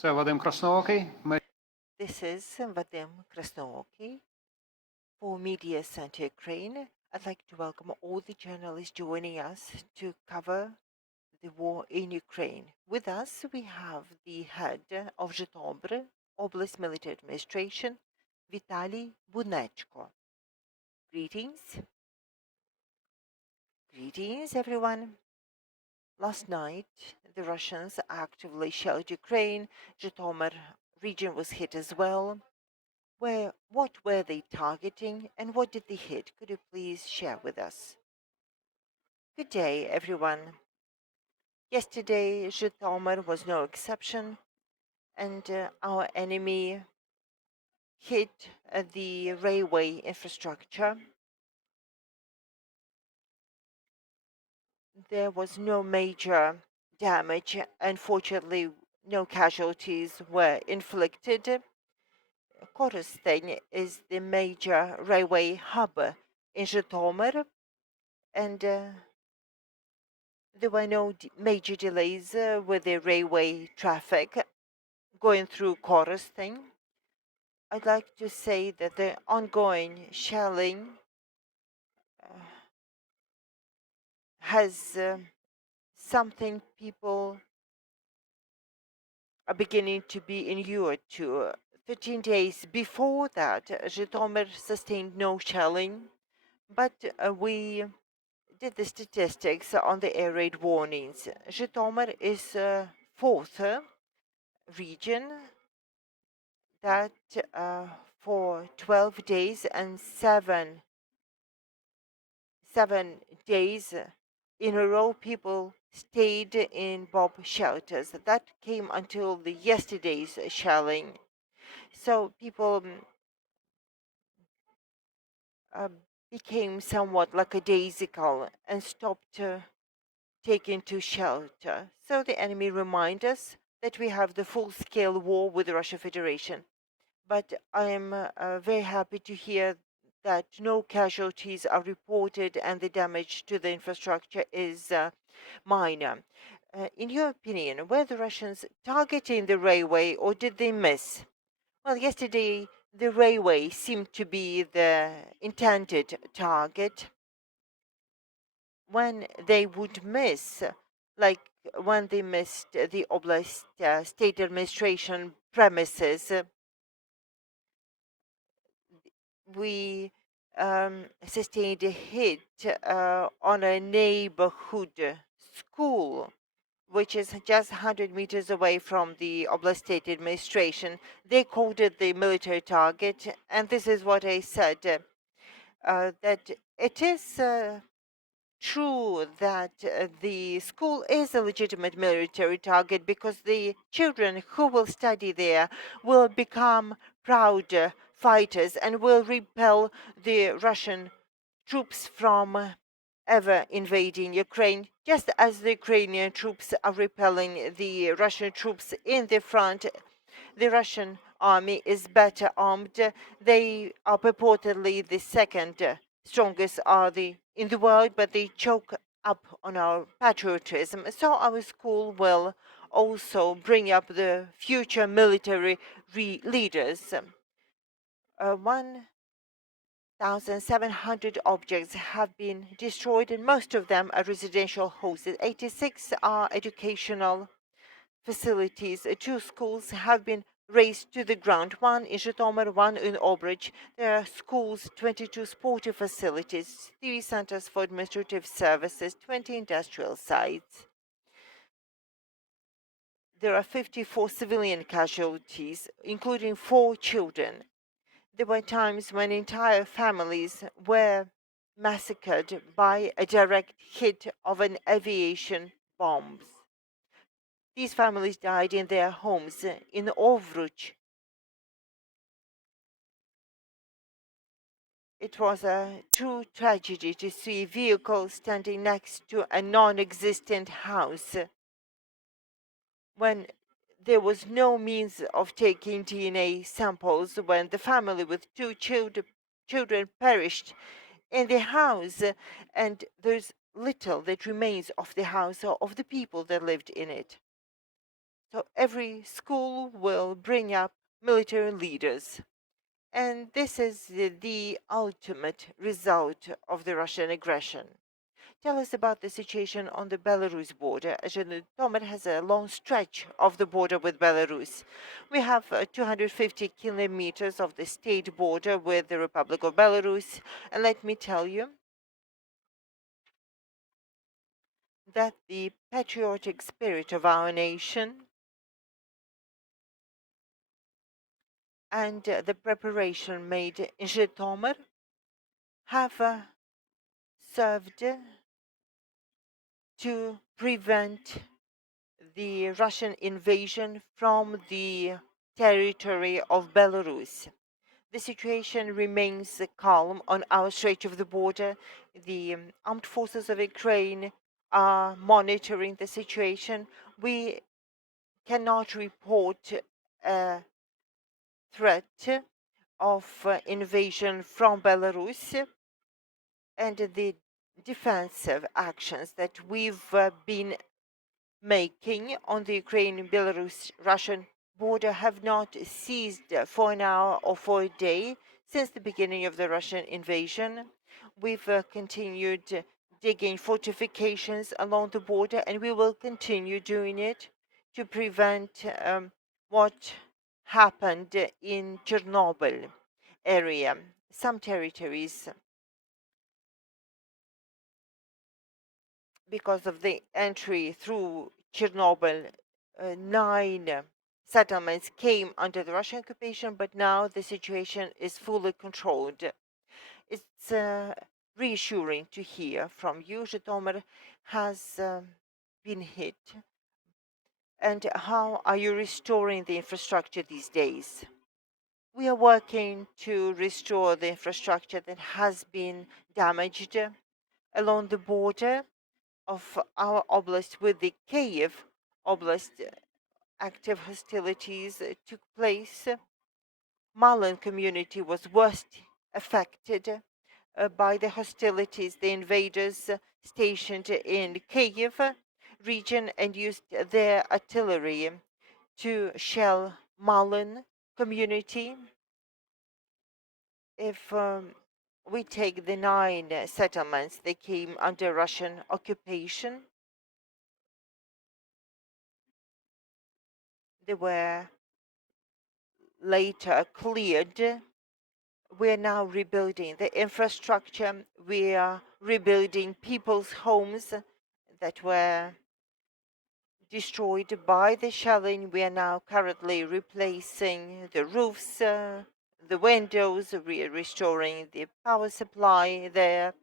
Це Вадим Красноокий. This is Vadim Krasnookий for Медіацентру Ukraina. I'd like to welcome all the journalists joining us to cover the war in Ukraine. With us, we have the head of Zhytomyr Oblast Military Administration, Vitaliy Bunchenko. Greetings. Greetings, everyone. Last night, the Russians actively shelled Ukraine. Zhytomyr region was hit as well. What were they targeting and what did they hit? Could you please share with us? Good day, everyone. Yesterday, Zhytomyr was no exception, and our enemy hit the railway infrastructure. There was no major damage. Unfortunately, no casualties were inflicted. Korostin is the major railway hub in Zhytomyr, and there were no major delays with the railway traffic going through Korostin. I'd like to say that the ongoing shelling has something people are beginning to be inured to. 13 days before that, Zhytomyr sustained no shelling, but we did the statistics on the air raid warnings. Zhytomyr is fourth region that for 12 days and seven days in a row people stayed in bomb shelters. That came until the yesterday's shelling. So people became somewhat lackadaisical and stopped taking to shelter. So the enemy reminds us that we have the full-scale war with the Russian Federation. But I am very happy to hear that no casualties are reported and the damage to the infrastructure is minor. In your opinion, were the Russians targeting the railway or did they miss? Well, yesterday the railway seemed to be the intended target. When they would miss, like when they missed the Oblast state administration premises, we sustained a hit on a neighborhood school, which is just 100 meters away from the Oblast State Administration. They called it the military target, and this is what I said, that it is true that the school is a legitimate military target because the children who will study there will become proud fighters and will repel the Russian troops from ever invading Ukraine, just as the Ukrainian troops are repelling the Russian troops in the front. The Russian army is better armed. They are purportedly the second strongest army in the world, but they choke up on our patriotism. So our school will also bring up the future military leaders. 1,700 objects have been destroyed, and most of them are residential houses. 86 are educational facilities. Two schools have been razed to the ground, one in Zhytomyr, one in Obrich. There are schools, 22 sporty facilities, 3 centers for administrative services, 20 industrial sites. There are 54 civilian casualties, including 4 children. There were times when entire families were massacred by a direct hit of an aviation bomb. These families died in their homes in Ovruch. It was a true tragedy to see a vehicle standing next to a non-existent house when there was no means of taking DNA samples, when the family with 2 children perished in the house, and there's little that remains of the house or of the people that lived in it. So every school will bring up military leaders. And this is the ultimate result of the Russian aggression. Tell us about the situation on the Belarus border. As Zhytomyr has a long stretch of the border with Belarus. We have 250 kilometers of the state border with the Republic of Belarus. And let me tell you that the patriotic spirit of our nation and the preparation made in Zhytomyr have served to prevent the Russian invasion from the territory of Belarus. The situation remains calm on our stretch of the border. The armed forces of Ukraine are monitoring the situation. We cannot report a threat of invasion from Belarus, and the defensive actions that we've been making on the Ukrainian-Belarus-Russian border have not ceased for an hour or for a day since the beginning of the Russian invasion. We've continued digging fortifications along the border, and we will continue doing it to prevent what happened in Chernobyl area. Some territories, because of the entry through Chernobyl, 9 settlements came under the Russian occupation, but now the situation is fully controlled. It's reassuring to hear from you. Zhytomyr has been hit. And how are you restoring the infrastructure these days? We are working to restore the infrastructure that has been damaged along the border of our oblast with the Kyiv oblast. Active hostilities took place. Malin community was worst affected by the hostilities. The invaders stationed in Kyiv region and used their artillery to shell Malin community. If we take the 9 settlements, they came under Russian occupation. They were later cleared. We are now rebuilding the infrastructure. We are rebuilding people's homes that were destroyed by the shelling. We are now currently replacing the roofs, the windows. We are restoring the power supply there.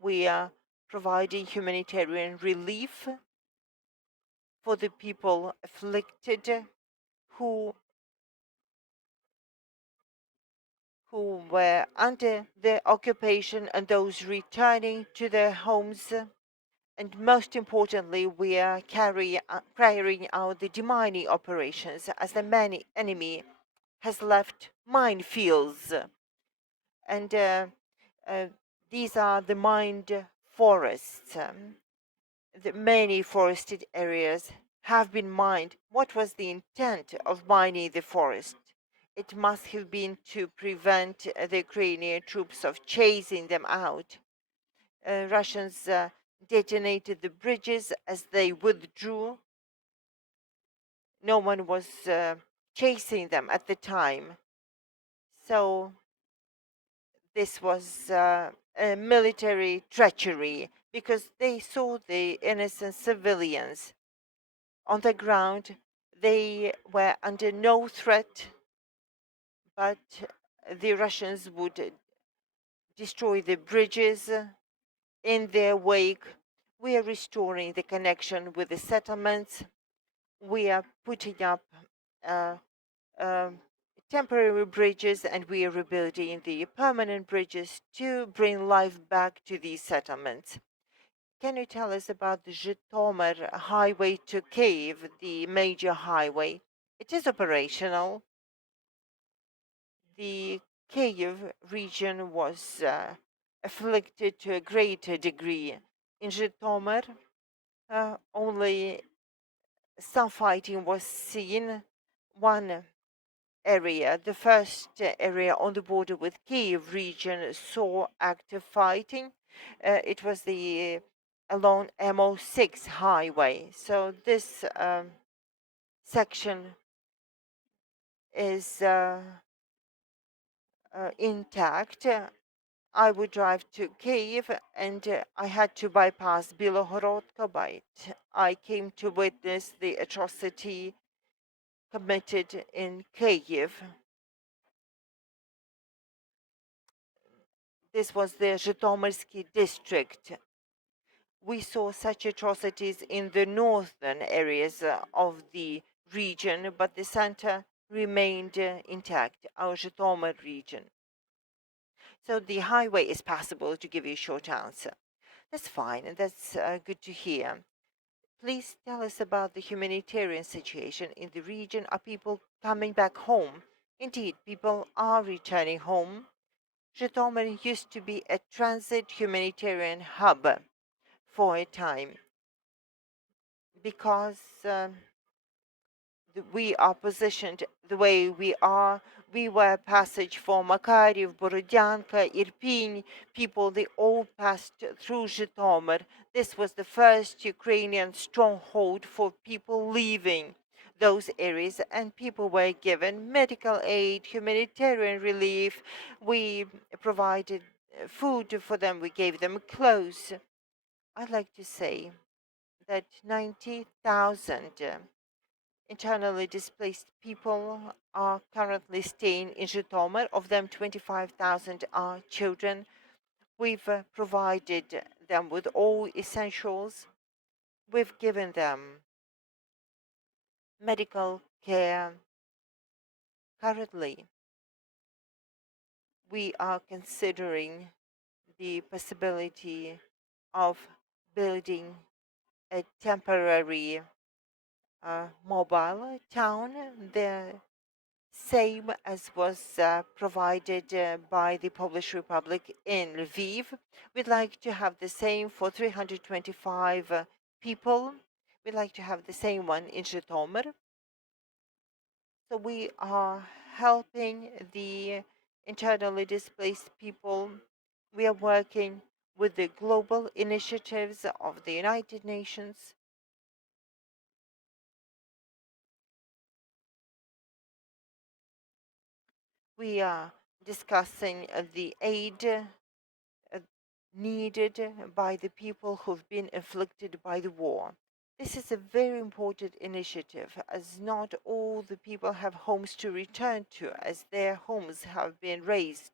We are providing humanitarian relief for the people afflicted who were under the occupation and those returning to their homes. And most importantly, we are carrying out the demining operations as the enemy has left minefields. And these are the mined forests. The many forested areas have been mined. What was the intent of mining the forest? It must have been to prevent the Ukrainian troops of chasing them out. Russians detonated the bridges as they withdrew. No one was chasing them at the time. So this was a military treachery because they saw the innocent civilians on the ground. They were under no threat, but the Russians would destroy the bridges in their wake. We are restoring the connection with the settlements. We are putting up uh, um, temporary bridges, and we are rebuilding the permanent bridges to bring life back to these settlements. Can you tell us about the Zhytomyr highway to Kyiv, the major highway? It is operational. The Kyiv region was afflicted to a greater degree. In Zhytomyr, only some fighting was seen. One area, the first area on the border with Kiev region, saw active fighting. It was the along MO6 highway. So this section is intact. I would drive to Kiev and I had to bypass Bilohorодka, but I came to witness the atrocity committed in Kiev. This was the Zhytomyrsky district. We saw such atrocities in the northern areas of the region, but the center remained intact, our Zhytomyr region. So the highway is passable, to give you a short answer. That's fine, and that's good to hear. Please tell us about the humanitarian situation in the region. Are people coming back home? Indeed, people are returning home. Zhytomyr used to be a transit humanitarian hub for a time because we are positioned the way we are. We were passage for Makariv, Borodyanka, Irpin people. They all passed through Zhytomyr. This was the first Ukrainian stronghold for people leaving those areas, and people were given medical aid, humanitarian relief. We provided food for them. We gave them clothes. I'd like to say that 90,000 internally displaced people are currently staying in Zhytomyr. Of them, 25,000 are children. We've provided them with all essentials. We've given them medical care. Currently, we are considering the possibility of building a temporary mobile town, the same as was provided by the Polish Republic in Lviv. We'd like to have the same for 325 people. We'd like to have the same one in Zhytomyr. So we are helping the internally displaced people. We are working with the global initiatives of the United Nations. We are discussing the aid needed by the people who've been afflicted by the war. This is a very important initiative, as not all the people have homes to return to, as their homes have been razed.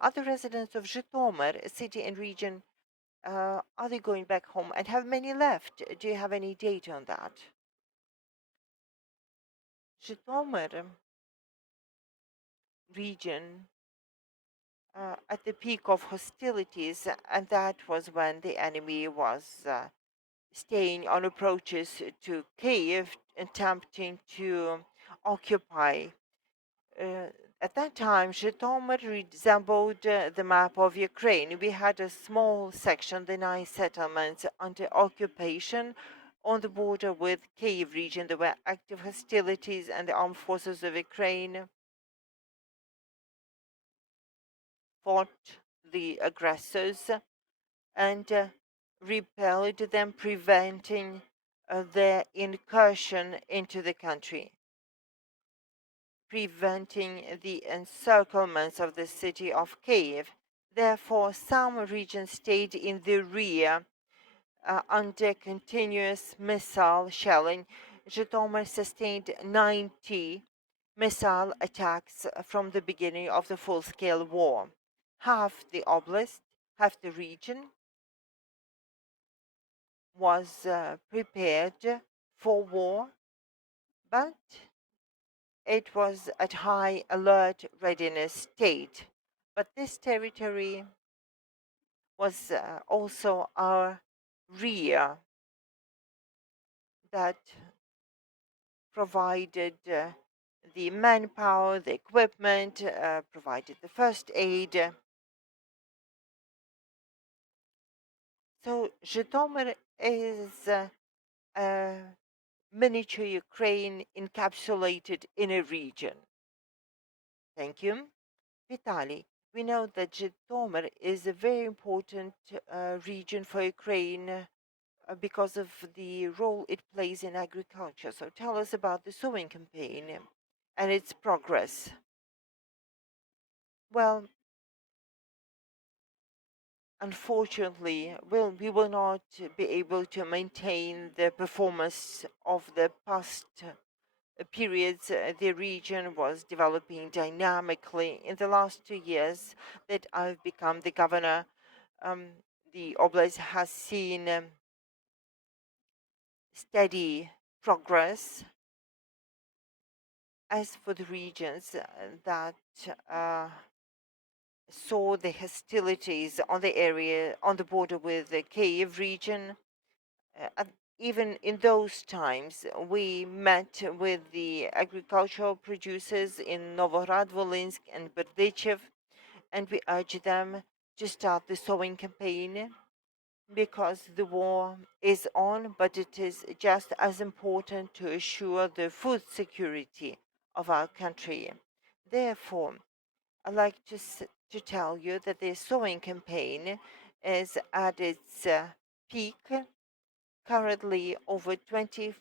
Other residents of Zhytomyr, city and region, are they going back home, and have many left? Do you have any data on that? Zhytomyr region at the peak of hostilities, and that was when the enemy was staying on approaches to Kiev, attempting to occupy. Uh, at that time, Zhytomyr resembled the map of Ukraine. We had a small section, the 9 settlements, under occupation on the border with Kiev region. There were active hostilities, and the armed forces of Ukraine fought the aggressors and repelled them, preventing their incursion into the country, preventing the encirclements of the city of Kiev. Therefore, some regions stayed in the rear under continuous missile shelling. Zhytomyr sustained 90 missile attacks from the beginning of the full-scale war. Half the oblast, half the region was prepared for war, but it was at high alert readiness state. But this territory was also our rear that provided the manpower, the equipment, provided the first aid. So Zhytomyr is a miniature Ukraine encapsulated in a region. Thank you. Vitaliy, we know that Zhytomyr is a very important region for Ukraine because of the role it plays in agriculture. So tell us about the sowing campaign and its progress. Well, unfortunately, we will not be able to maintain the performance of the past periods. The region was developing dynamically. In the last 2 years that I've become the governor, um, the oblast has seen steady progress. As for the regions that saw the hostilities on the area on the border with the Kiev region, even in those times, we met with the agricultural producers in Novgorod, Volynsk, and Berdychev, and we urged them to start the sowing campaign because the war is on, but it is just as important to assure the food security of our country. Therefore, I'd like to tell you that the sowing campaign is at its peak. Currently, over 25%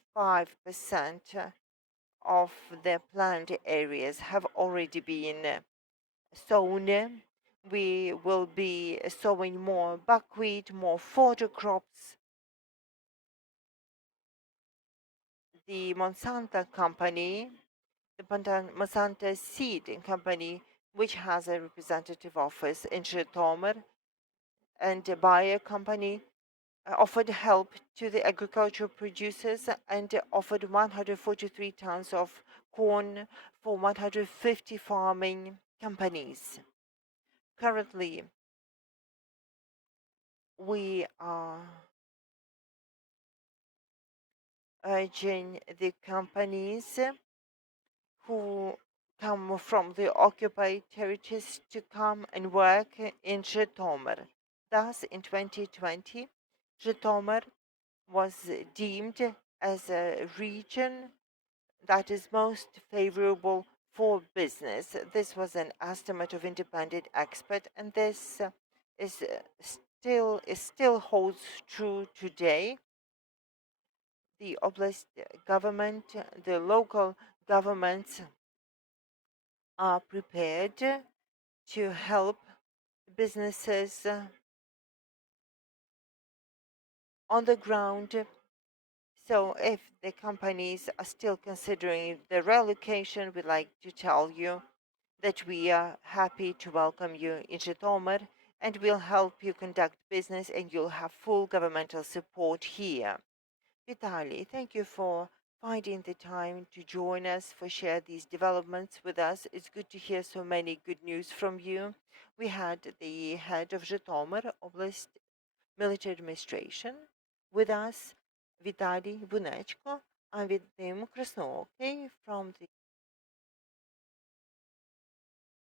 of the planned areas have already been sown. We will be sowing more buckwheat, more fodder crops. The Monsanto company, the Monsanto seed company, which has a representative office in Zhytomyr, and a Bayer company offered help to the agricultural producers and offered 143 tons of corn for 150 farming companies. Currently, we are urging the companies who come from the occupied territories to come and work in Zhytomyr. Thus, in 2020, Zhytomyr was deemed as a region that is most favorable for business. This was an estimate of independent expert, and this is still holds true today. The oblast government, the local governments are prepared to help businesses on the ground. So if the companies are still considering the relocation, we'd like to tell you that we are happy to welcome you in Zhytomyr, and we'll help you conduct business, and you'll have full governmental support here. Vitaliy, thank you for finding the time to join us, for share these developments with us. It's good to hear so many good news from you. We had the head of Zhytomyr Oblast Military Administration with us, Vitaliy Bunchenko. I'm with him, Krasnookey, from the